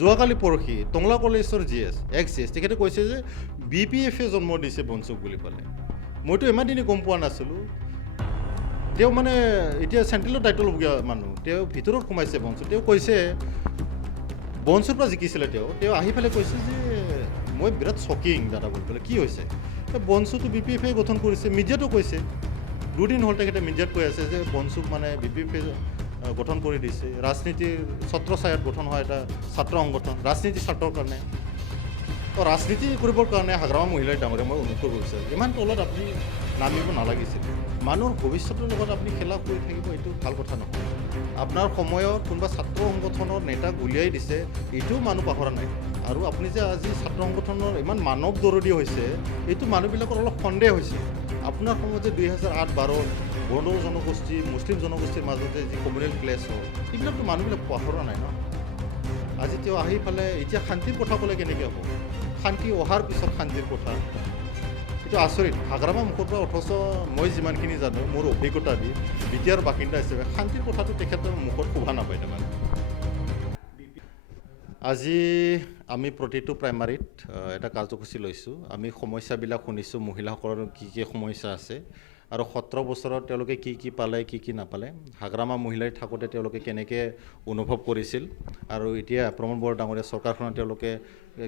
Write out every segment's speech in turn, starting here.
যোৱাকালি পৰহি টংলা কলেজৰ GS ex-GS তেখেতে কৈছে যে BPF জন্ম দিছে BoNSUখ বুলি ক'লে। মইতো ইমান দিনে গম পোৱা নাছিলোঁ। তেওঁ মানে এতিয়া চেণ্ট্ৰেলৰ দায়িত্ব ল'বগীয়া মানুহ, তেওঁ ভিতৰত সোমাইছে BoNSUখ। তেওঁ কৈছে BoNSUখৰ পৰা জিকিছিলে তেওঁ আহি পেলাই কৈছে যে মই বিৰাট শ্বকিং দাদা বুলি পেলাই। কি হৈছে? BoNSUখটো BPF গঠন কৰিছে, মিডিয়াতো কৈছে। দুদিন হ'ল তেখেতে মিডিয়াত কৈ আছে যে BoNSUখ মানে BPF গঠন কৰি দিছে। ৰাজনীতিৰ ছত্ৰছায়াত গঠন হয় এটা ছাত্ৰ সংগঠন, ৰাজনীতি স্বাৰ্থৰ কাৰণে। ৰাজনীতি কৰিবৰ কাৰণে হাগ্ৰামা মহিলাই ডাঙৰীয়া মই অনুৰোধ কৰিব বিচাৰোঁ, ইমান তলত আপুনি নামিব নালাগিছিল। মানুহৰ ভৱিষ্যতৰ লগত আপুনি খেলা কৰি থাকিব, এইটো ভাল কথা নহয়। আপোনাৰ সময়ত কোনোবা ছাত্ৰ সংগঠনৰ নেতাক উলিয়াই দিছে, এইটোও মানুহ পাহৰা নাই। আৰু আপুনি যে আজি ছাত্ৰ সংগঠনৰ ইমান মানৱ দৰদী হৈছে, এইটো মানুহবিলাকৰ অলপ সন্দেহ হৈছে। আপোনাৰ সময়ত যে 2008-12 বড়ো জনগোষ্ঠী মুছলিম জনগোষ্ঠীৰ মাজতে যি কমিউনেল ক্লেছ হ'ল, এইবিলাকতো মানুহবিলাক পাহৰা নাই ন। আজি তেওঁ আহি পেলাই এতিয়া শান্তিৰ কথা ক'লে কেনেকৈ হ'ব? শান্তি অহাৰ পিছত শান্তিৰ কথা, এইটো আচৰিত। হাগ্ৰামা মুখৰ পৰা অথচ মই যিমানখিনি জানো মোৰ অভিজ্ঞতা দি বিটিয়াৰ বাসিন্দা হিচাপে শান্তিৰ কথাটো তেখেতৰ মুখত শোভা নাপায় তাৰমানে। আজি আমি প্ৰতিটো প্ৰাইমাৰীত এটা কাৰ্যসূচী লৈছোঁ। আমি সমস্যাবিলাক শুনিছোঁ, মহিলাসকলৰ কি কি সমস্যা আছে আৰু 17 বছৰত তেওঁলোকে কি কি পালে, কি কি নাপালে, হাগ্ৰামা মহিলাই থাকোঁতে তেওঁলোকে কেনেকৈ অনুভৱ কৰিছিল আৰু এতিয়া প্ৰমোদ বড়ো ডাঙৰীয়া চৰকাৰখনত তেওঁলোকে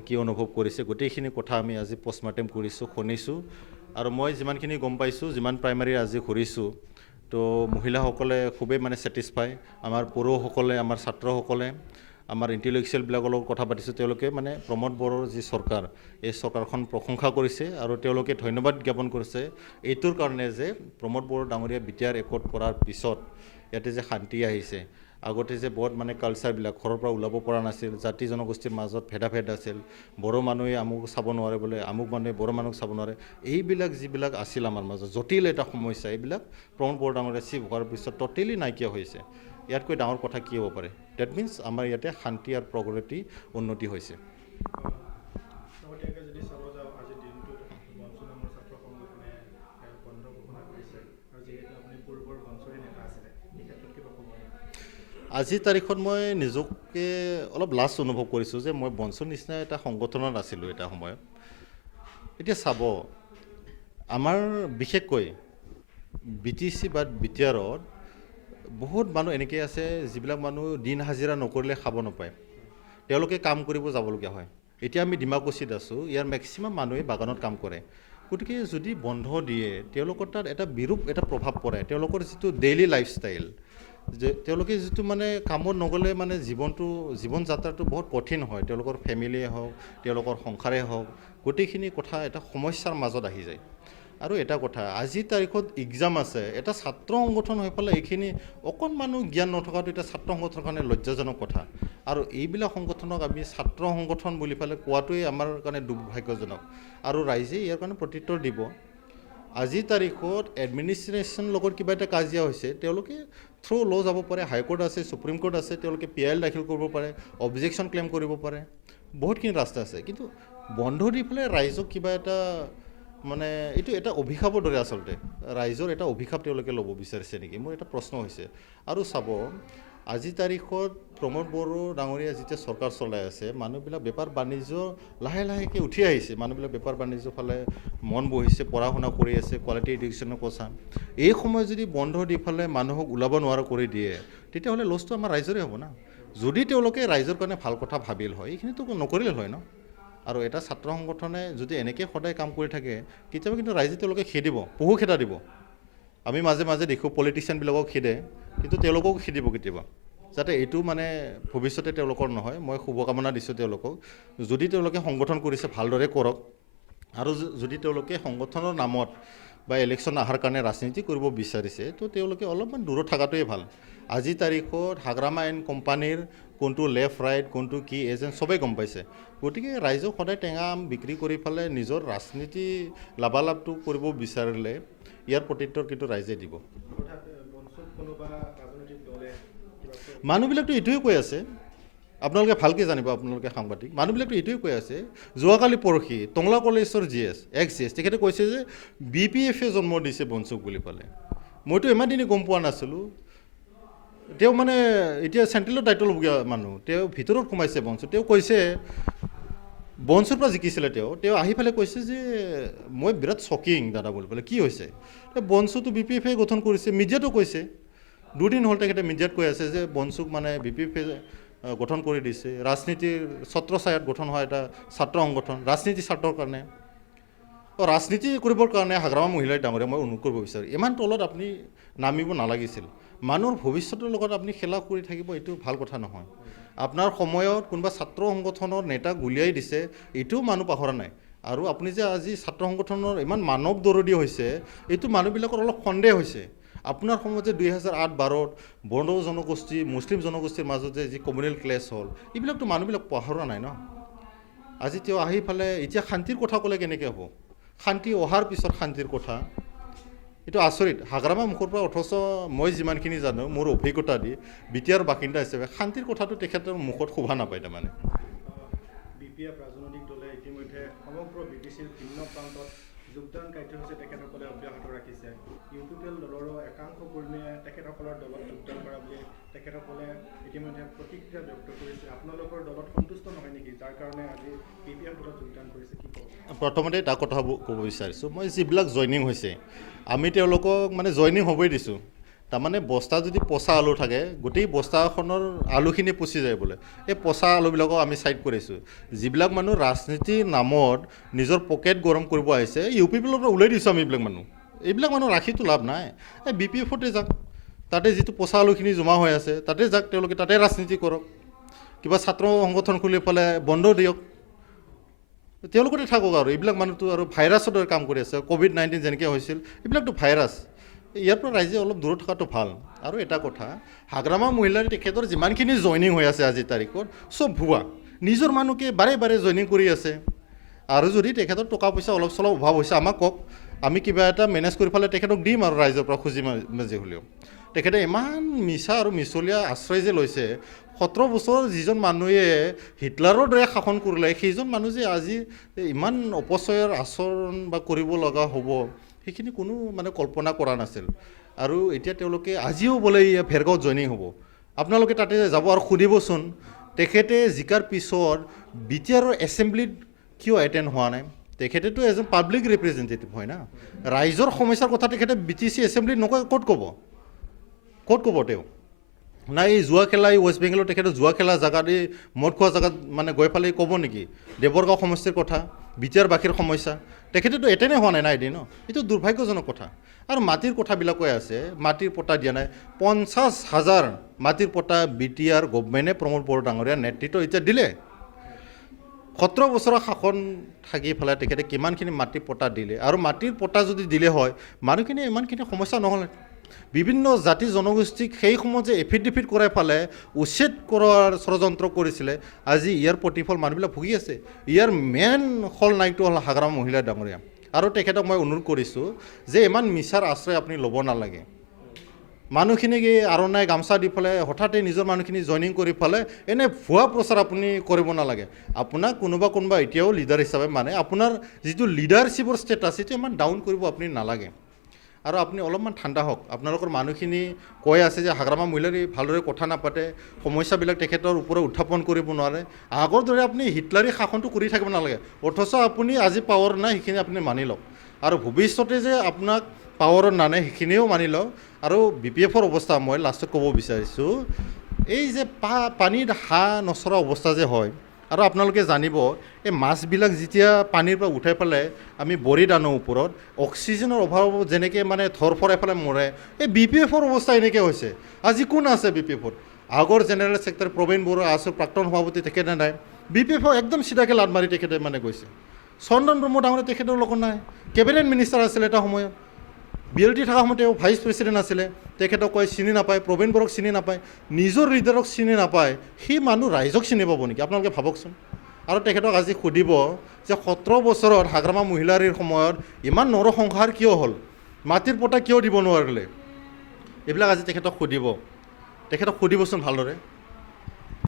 কি অনুভৱ কৰিছে, গোটেইখিনি কথা আমি আজি পষ্টমৰ্টেম কৰিছোঁ, শুনিছোঁ। আৰু মই যিমানখিনি গম পাইছোঁ, যিমান প্ৰাইমাৰী আজি ঘূৰিছোঁ, তো মহিলাসকলে খুবেই মানে ছেটিছফাই। আমাৰ পৌৰসকলে, আমাৰ ছাত্ৰসকলে, আমাৰ ইণ্টেলেকচুৱেলবিলাকৰ লগত কথা পাতিছোঁ, তেওঁলোকে মানে প্ৰমোদ বড়োৰ যি চৰকাৰ, এই চৰকাৰখন প্ৰশংসা কৰিছে আৰু তেওঁলোকে ধন্যবাদ জ্ঞাপন কৰিছে এইটোৰ কাৰণে যে প্ৰমোদ বড়ো ডাঙৰীয়া বিটিআৰ একত কৰাৰ পিছত ইয়াতে যে শান্তি আহিছে। আগতে যে বহুত মানে কালচাৰবিলাক ঘৰৰ পৰা ওলাব পৰা নাছিল, জাতি জনগোষ্ঠীৰ মাজত ভেদাভেদ আছিল, বড়ো মানুহে আমুক চাব নোৱাৰে বোলে, আমুক মানুহে বড়ো মানুহক চাব নোৱাৰে, এইবিলাক যিবিলাক আছিল আমাৰ মাজত জটিল এটা সমস্যা, এইবিলাক প্ৰমোদ বড়ো ডাঙৰীয়া চিফ হোৱাৰ পিছত টোটেলি নাইকিয়া হৈছে। ইয়াতকৈ ডাঙৰ কথা কি হ'ব পাৰে? ডেট মিনছ আমাৰ ইয়াতে শান্তি আৰু প্ৰগতি উন্নতি হৈছে। আজিৰ তাৰিখত মই নিজকে অলপ লাজ অনুভৱ কৰিছোঁ যে মই BoNSUখ নিচিনা এটা সংগঠনত আছিলোঁ এটা সময়ত। এতিয়া চাব, আমাৰ বিশেষকৈ BTC বা বিটিআৰত বহুত মানুহ এনেকৈ আছে যিবিলাক মানুহ দিন হাজিৰা নকৰিলে খাব নাপায়, তেওঁলোকে কাম কৰিব যাবলগীয়া হয়। এতিয়া আমি ডিমাকুছিত আছোঁ, ইয়াৰ মেক্সিমাম মানুহে বাগানত কাম কৰে। গতিকে যদি বন্ধ দিয়ে, তেওঁলোকৰ তাত এটা বিৰূপ এটা প্ৰভাৱ পৰে। তেওঁলোকৰ যিটো ডেইলি লাইফষ্টাইল, যে তেওঁলোকে যিটো মানে কামত নগ'লে মানে জীৱন যাত্ৰাটো বহুত কঠিন হয়। তেওঁলোকৰ ফেমিলিয়ে হওক, তেওঁলোকৰ সংসাৰে হওক, গোটেইখিনি কথা এটা সমস্যাৰ মাজত আহি যায়। আৰু এটা কথা, আজিৰ তাৰিখত এক্সাম আছে, এটা ছাত্ৰ সংগঠন হৈ পেলাই এইখিনি অকণমানো জ্ঞান নথকাটো এটা ছাত্ৰ সংগঠনৰ কাৰণে লজ্জাজনক কথা। আৰু এইবিলাক সংগঠনক আমি ছাত্ৰ সংগঠন বুলি পেলাই কোৱাটোৱেই আমাৰ কাৰণে দুৰ্ভাগ্যজনক। আৰু ৰাইজে ইয়াৰ কাৰণে প্ৰত্যুত্তৰ দিব। আজিৰ তাৰিখত এডমিনিষ্ট্ৰেশ্যনৰ লগত কিবা এটা কাজিয়া হৈছে, তেওঁলোকে থ্ৰু ল' যাব পাৰে, হাইকোৰ্ট আছে, সুপ্ৰিম কোৰ্ট আছে, তেওঁলোকে PIL দাখিল কৰিব পাৰে, অবজেকশ্যন ক্লেইম কৰিব পাৰে, বহুতখিনি ৰাস্তা আছে। কিন্তু বন্ধ দি পেলাই ৰাইজক কিবা এটা মানে এইটো এটা অভিশাপৰ দৰে আচলতে, ৰাইজৰ এটা অভিশাপ তেওঁলোকে ল'ব বিচাৰিছে নেকি, মোৰ এটা প্ৰশ্ন হৈছে। আৰু চাব, আজিৰ তাৰিখত প্ৰমোদ বড়ো ডাঙৰীয়া যেতিয়া চৰকাৰ চলাই আছে, মানুহবিলাক বেপাৰ বাণিজ্য লাহে লাহেকৈ উঠি আহিছে, মানুহবিলাক বেপাৰ বাণিজ্যৰ ফালে মন বহিছে, পঢ়া শুনা কৰি আছে, কোৱালিটি এডুকেশ্যনৰ কথা। এই সময়ত যদি বন্ধ দি পেলাই মানুহক ওলাব নোৱাৰা কৰি দিয়ে, তেতিয়াহ'লে লছটো আমাৰ ৰাইজৰে হ'ব না। যদি তেওঁলোকে ৰাইজৰ কাৰণে ভাল কথা ভাবিল হয়, এইখিনিতো নকৰিলে হয় ন। আৰু এটা ছাত্ৰ সংগঠনে যদি এনেকৈ সদায় কাম কৰি থাকে, কেতিয়াবা কিন্তু ৰাইজে তেওঁলোকে খেদিব, পহু খেদা দিব। আমি মাজে মাজে দেখোঁ পলিটিচিয়ানবিলাকক খেদে, কিন্তু তেওঁলোকক খেদিব কেতিয়াবা, যাতে এইটো মানে ভৱিষ্যতে তেওঁলোকৰ নহয়। মই শুভকামনা দিছোঁ তেওঁলোকক। যদি তেওঁলোকে সংগঠন কৰিছে, ভালদৰে কৰক। আৰু যদি তেওঁলোকে সংগঠনৰ নামত বা ইলেকশ্যন অহাৰ কাৰণে ৰাজনীতি কৰিব বিচাৰিছে, তো তেওঁলোকে অলপমান দূৰত থকাটোৱে ভাল। আজিৰ তাৰিখত হাগ্ৰামা এণ্ড কোম্পানীৰ কোনটো লেফ্ট ৰাইট, কোনটো কি এজেণ্ট চবেই গম পাইছে। গতিকে ৰাইজক সদায় টেঙা আম বিক্ৰী কৰি পেলাই নিজৰ ৰাজনীতি লাভালাভটো কৰিব বিচাৰিলে ইয়াৰ প্ৰত্যুত্তৰ কিন্তু ৰাইজে দিব। মানুহবিলাকতো এইটোৱে কৈ আছে, আপোনালোকে ভালকৈ জানিব, আপোনালোকে সাংবাদিক, মানুহবিলাকতো এইটোৱে কৈ আছে। যোৱাকালি পৰহি টংলা কলেজৰ GS ex-GS তেখেতে কৈছে যে BPF জন্ম দিছে BoNSUখ বুলি ক'লে। মইতো ইমান দিনে গম পোৱা নাছিলোঁ। তেওঁ মানে এতিয়া চেণ্ট্ৰেলৰ দায়িত্ব ল'বগীয়া মানুহ, তেওঁ ভিতৰত সোমাইছে বনচুখ। তেওঁ কৈছে বনচুৰ পৰা জিকিছিলে, তেওঁ আহি পেলাই কৈছে যে মই বিৰাট শ্বকিং দাদা বুলি পেলাই। কি হৈছে? বনচুখটো BPF-এ গঠন কৰিছে, মিডিয়াতো কৈছে। দুদিন হ'ল তেখেতে মিডিয়াত কৈ আছে যে বনচুখ মানে BPF-এ গঠন কৰি দিছে, ৰাজনীতিৰ ছত্ৰছায়াত গঠন হোৱা এটা ছাত্ৰ সংগঠন, ৰাজনীতি স্বাৰ্থৰ কাৰণে। ৰাজনীতি কৰিবৰ কাৰণে হাগ্ৰামা মহিলাই ডাঙৰীয়া মই অনুৰোধ কৰিব বিচাৰোঁ, ইমান তলত আপুনি নামিব নালাগিছিল। মানুহৰ ভৱিষ্যতৰ লগত আপুনি খেলা কৰি থাকিব, এইটো ভাল কথা নহয়। আপোনাৰ সময়ত কোনোবা ছাত্ৰ সংগঠনৰ নেতা গুলিয়াই দিছে, এইটোও মানুহ পাহৰা নাই। আৰু আপুনি যে আজি ছাত্ৰ সংগঠনৰ ইমান মানৱ দৰদী হৈছে, এইটো মানুহবিলাকৰ অলপ সন্দেহ হৈছে। আপোনাৰ সময়ত যে 2008-12 বড়ো জনগোষ্ঠী মুছলিম জনগোষ্ঠীৰ মাজত যে কমিউনেল ক্লেছ হ'ল, এইবিলাকতো মানুহবিলাক পাহৰা নাই ন। আজি তেওঁ আহি পেলাই এতিয়া শান্তিৰ কথা ক'লে কেনেকৈ হ'ব? শান্তি অহাৰ পিছত শান্তিৰ কথা, এইটো আচৰিত। হাগ্ৰামা মুখৰ পৰা অথচ মই যিমানখিনি জানো মোৰ অভিজ্ঞতা দি বিটিআৰ বাসিন্দা হিচাপে শান্তিৰ কথাটো তেখেতৰ মুখত শোভা নাপায়। তাৰমানে BPF ৰাজনৈতিক দলে ইতিমধ্যে সমগ্ৰ BTCৰ ভিন্ন প্ৰান্তত যোগদান কাৰ্যসূচী তেখেতসকলে অব্যাহত ৰাখিছে। UPPL দলৰো একাংশ কৰ্মীয়ে তেখেতসকলৰ দলত যোগদান কৰা বুলি তেখেতসকলে ইতিমধ্যে প্ৰতিক্ৰিয়া ব্যক্ত কৰিছে। আপোনালোকৰ দলত সন্তুষ্ট নহয় নেকি, যাৰ কাৰণে আজি BPF দলত যোগদান কৰিছে? কি ক'ব? প্ৰথমতে এটা কথা ক'ব বিচাৰিছোঁ, মই যিবিলাক জইনিং হৈছে আমি তেওঁলোকক মানে জইনিং হ'বই দিছোঁ। তাৰমানে বস্তা যদি পচা আলু থাকে, গোটেই বস্তাখনৰ আলুখিনি পচি যায় বোলে। এই পচা আলুবিলাকক আমি ছাইড কৰিছোঁ। যিবিলাক মানুহ ৰাজনীতিৰ নামত নিজৰ পকেট গৰম কৰিব আহিছে, UPPL পৰা ওলাই দিছোঁ আমি এইবিলাক মানুহ ৰাখিতো লাভ নাই। এই BPF-তে যাওক, তাতে যিটো পচা আলুখিনি জমা হৈ আছে তাতে যাওক, তেওঁলোকে তাতে ৰাজনীতি কৰক। কিবা ছাত্ৰ সংগঠন খুলি পেলাই বন্ধ দিয়ক, তেওঁলোকতে থাকক। আৰু এইবিলাক মানুহটো আৰু ভাইৰাছৰ দৰে কাম কৰি আছে। COVID-19 যেনেকৈ হৈছিল, এইবিলাকতো ভাইৰাছ। ইয়াৰ পৰা ৰাইজে অলপ দূৰত থকাটো ভাল। আৰু এটা কথা, হাগ্ৰামা মহিলাৰ তেখেতৰ যিমানখিনি জইনিং হৈ আছে আজিৰ তাৰিখত চব ভুৱা। নিজৰ মানুহকে বাৰে বাৰে জইনিং কৰি আছে। আৰু যদি তেখেতৰ টকা পইচা অলপ চলপ অভাৱ হৈছে আমাক কওক, আমি কিবা এটা মেনেজ কৰি পেলাই তেখেতক দিম আৰু ৰাইজৰ পৰা খুজি মাজি হ'লেও। তেখেতে ইমান মিছা আৰু মিছলীয়া আশ্ৰয় যে লৈছে। 17 বছৰ যিজন মানুহে হিটলাৰৰ দৰে শাসন কৰিলে, সেইজন মানুহ যে আজি ইমান অপচয়ৰ আচৰণ বা কৰিব লগা হ'ব, সেইখিনি কোনো মানে কল্পনা কৰা নাছিল। আৰু এতিয়া তেওঁলোকে আজিও বোলে ভেৰগাঁৱত জইনিং হ'ব। আপোনালোকে তাতে যাব আৰু সুধিবচোন, তেখেতে জিকাৰ পিছত BTR-ৰ এছেম্বলিত কিয় এটেণ্ড হোৱা নাই? তেখেতেতো এজন পাব্লিক ৰিপ্ৰেজেণ্টেটিভ হয় না। ৰাইজৰ সমস্যাৰ কথা তেখেতে BTC এছেম্বলিত নকয়, ক'ত ক'ব তেওঁ? নাই এই জুৱা খেলা, এই ৱেষ্ট বেংগলৰ তেখেতে জুৱা খেলা জেগাত, এই মদ খোৱা জেগাত মানে গৈ পেলাই ক'ব নেকি দেৱৰগাঁও সমষ্টিৰ কথা, BTR-বাসীৰ সমস্যা? তেখেতেতো এটেনে হোৱা নাই এদিন ন। এইটো দুৰ্ভাগ্যজনক কথা। আৰু মাটিৰ কথাবিলাক কৈ আছে, মাটিৰ পট্টা দিয়া নাই। 50,000 মাটিৰ পট্টা BTR গভমেণ্টে প্ৰমোদ বড়ো ডাঙৰীয়াৰ নেতৃত্ব এতিয়া দিলে। 17 বছৰৰ শাসন থাকি পেলাই তেখেতে কিমানখিনি মাটিৰ পট্টা দিলে। আৰু মাটিৰ পট্টা যদি দিলে হয়, মানুহখিনি ইমানখিনি সমস্যা নহ'লে। বিভিন্ন জাতি জনগোষ্ঠীক সেই সময়ত যে এফিডেভিট কৰাই পেলাই উচ্ছেদ কৰাৰ ষড়যন্ত্ৰ কৰিছিলে, আজি ইয়াৰ প্ৰতিফল মানুহবিলাক ভুগি আছে। ইয়াৰ মেইন খলনায়কটো হ'ল হাগ্ৰামা মহিলা ডাঙৰীয়া। আৰু তেখেতক মই অনুৰোধ কৰিছোঁ যে ইমান মিছাৰ আশ্ৰয় আপুনি ল'ব নালাগে। মানুহখিনিক এই আৰণাই গামচা দি পেলাই হঠাতে নিজৰ মানুহখিনি জইনিং কৰি পেলাই এনে ভুৱা প্ৰচাৰ আপুনি কৰিব নালাগে। আপোনাক কোনোবা এতিয়াও লিডাৰ হিচাপে মানে আপোনাৰ যিটো লিডাৰশ্বিপৰ ষ্টেটাছ, সেইটো ইমান ডাউন কৰিব আপুনি নালাগে। আৰু আপুনি অলপমান ঠাণ্ডা হওক। আপোনালোকৰ মানুহখিনি কৈ আছে যে হাগ্ৰামা মহিলাৰ ভালদৰে কথা নাপাতে, সমস্যাবিলাক তেখেতৰ ওপৰত উত্থাপন কৰিব নোৱাৰে। আগৰ দৰে আপুনি হিটলাৰী শাসনটো কৰি থাকিব নালাগে। অথচ আপুনি আজি পাৱাৰ নাই, সেইখিনি আপুনি মানি লওক। আৰু ভৱিষ্যতে যে আপোনাক পাৱাৰত নানে, সেইখিনিও মানি লওক। আৰু BPF-ৰ অৱস্থা মই লাষ্টত ক'ব বিচাৰিছোঁ, এই যে পানীত হাঁহ নচৰা অৱস্থা যে হয়, আৰু আপোনালোকে জানিব এই মাছবিলাক যেতিয়া পানীৰ পৰা উঠাই পেলাই আমি বৰিত আনো ওপৰত, অক্সিজেনৰ অভাৱত যেনেকৈ মানে ধৰফৰাই পেলাই মৰে, এই BPF-ৰ অৱস্থা এনেকৈ হৈছে। আজি কোন আছে BPF-ত? আগৰ জেনেৰেল ছেক্ৰেটাৰী প্ৰবীণ বড়ো আছে, প্ৰাক্তন সভাপতি তেখেতে নাই। BPF-ক একদম চিধাকৈ লাট মাৰি তেখেতে মানে গৈছে। চন্দন ব্ৰহ্ম ডাঙৰীয়া তেখেতৰ লগত নাই। কেবিনেট মিনিষ্টাৰ আছিলে এটা সময়ত, BLT থকা সময়ত তেওঁ ভাইচ প্ৰেছিডেণ্ট আছিলে। তেখেতক কয় চিনি নাপায়, প্ৰবীণ বড়োক চিনি নাপায়, নিজৰ লিডাৰক চিনি নাপায়, সেই মানুহ ৰাইজক চিনি পাব নেকি? আপোনালোকে ভাবকচোন। আৰু তেখেতক আজি সুধিব যে 17 বছৰত হাগ্ৰামা মহিলাৰ সময়ত ইমান নৰসংহাৰ কিয় হ'ল, মাটিৰ পট্টা কিয় দিব নোৱাৰিলে, এইবিলাক আজি তেখেতক সুধিবচোন ভালদৰে।